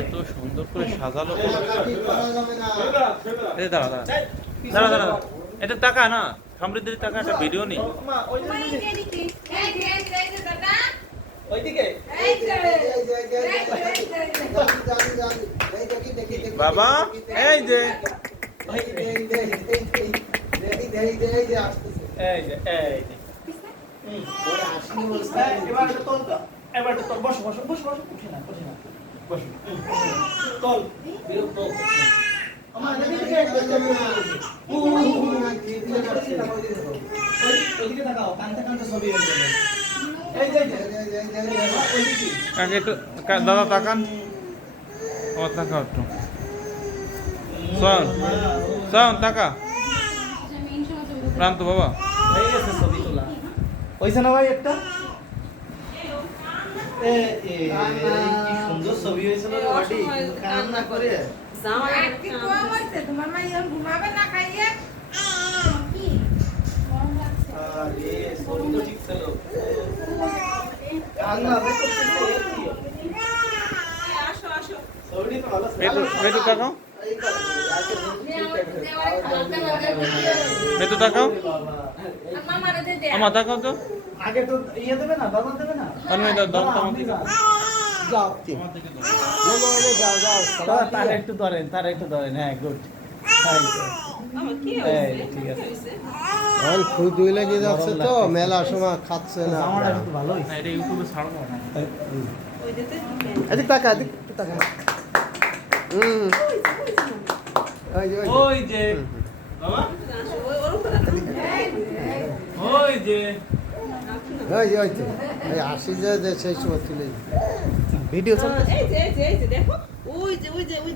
এত সুন্দর করে সাজালো। এই দাঁড়া দাঁড়া দাঁড়া দাঁড়া, এটা টাকা না, সমৃদ্ধির টাকা, একটা ভিডিও নেই। বাবা এই যে দাদা তাকান, ও তাকা একটু, শোন শোন টাকা প্রান্ত বাবা হয়েছে না ভাই একটা? সুন্দর ছবি হয়েছিল কান্না করে। তোমার মা এখন ঘুমাবে না খাইয়ে মেটু তাকাও, মেটু তাকাও, আমার তাকাও তো, আগে তো ইয়ে দেবে না, দাদা দেবে না। তার একটু ধরেন, তার একটু ধরেন। হ্যাঁ গুড, ঠিক আছে। খুব দুই লেগে যাচ্ছে তো, মেলা সময় খাচ্ছে না। জামাটা কিন্তু ভালোই। এটা ইউটিউবে ছাড়বো না। এদিক টাকা, এদিক টাকা। ওই যে বাবা, ওই যে আসি যে সেই সময় তুলে ভিডিও চলছে। দেখো ওই যে